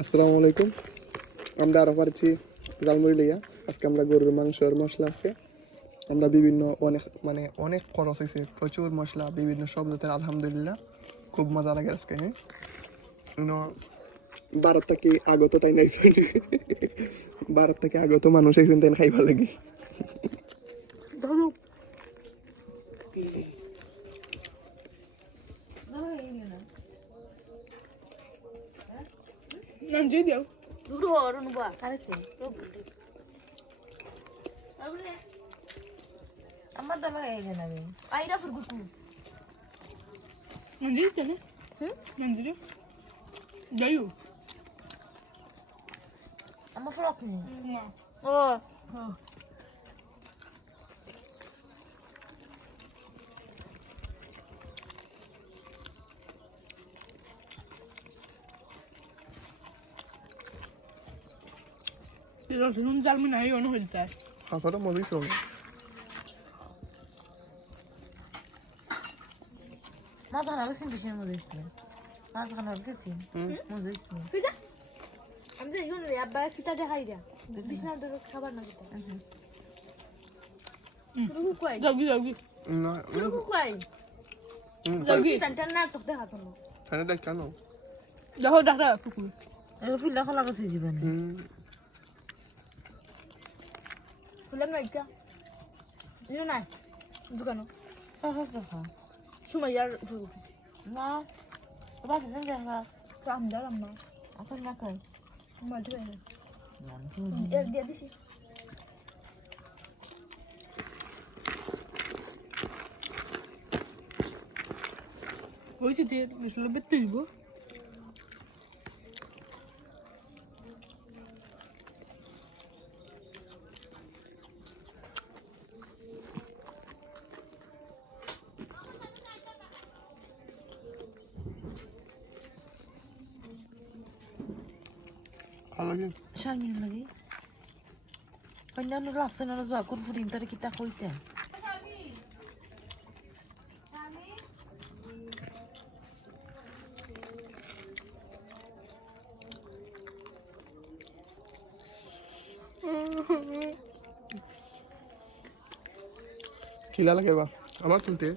আসসালামু আলাইকুম। আমরা আরও পারছি জালমুড়ি লইয়া। আজকে আমরা গরুর মাংসের মশলা আছে, আমরা বিভিন্ন অনেক খরচ হয়েছে, প্রচুর মশলা, বিভিন্ন সব জাতের। আলহামদুলিল্লাহ খুব মজা লাগে আজকে। হ্যাঁ, ভারত থেকে আগত তাই নাই, ভারত থেকে আগত মানুষ আইসেন, তাই খাইবা লাগে। আমার দালা এই না রে আইরা ফুরগুকু Mandiri tane? Mandiri? Dayu? আমার ফরাস নি Na. ও Pero si un jalmin ahí o no hilta. হাসাটা মজাই ছিল না। মা জানা গেছেন বিশের মধ্যে ইসলাম মা জানা গেছেন মধ্যে ইসলাম Kuda? আমি যে শুন রে আব্বা কিতা দেখাই দিয়া বিছনা ধরে খাবার না কিতা রুকু কই Jagi jagi. না রুকু কই Jagi. টান টান না তোকে দেখা তো হ্যাঁ, দেখ কেন Jaho dahra kuku. এই ফুলটা খোলা গেছে জীবন খুললাম না এটা নিও না দোকানো হ্যাঁ সুমাইয়ার ফুল না বাবা সেন দেখা কাম দালাম না এখন না কই মাঝে এক দিয়া দিছি Oy si dir, mislo betul bo. ভালো লাগে। শামিল লাগি অন্যান্য লাগছে না যাওয়া কোন ফুরিন তার কিতা কইতে খিলা লাগে বা আমার তুলতে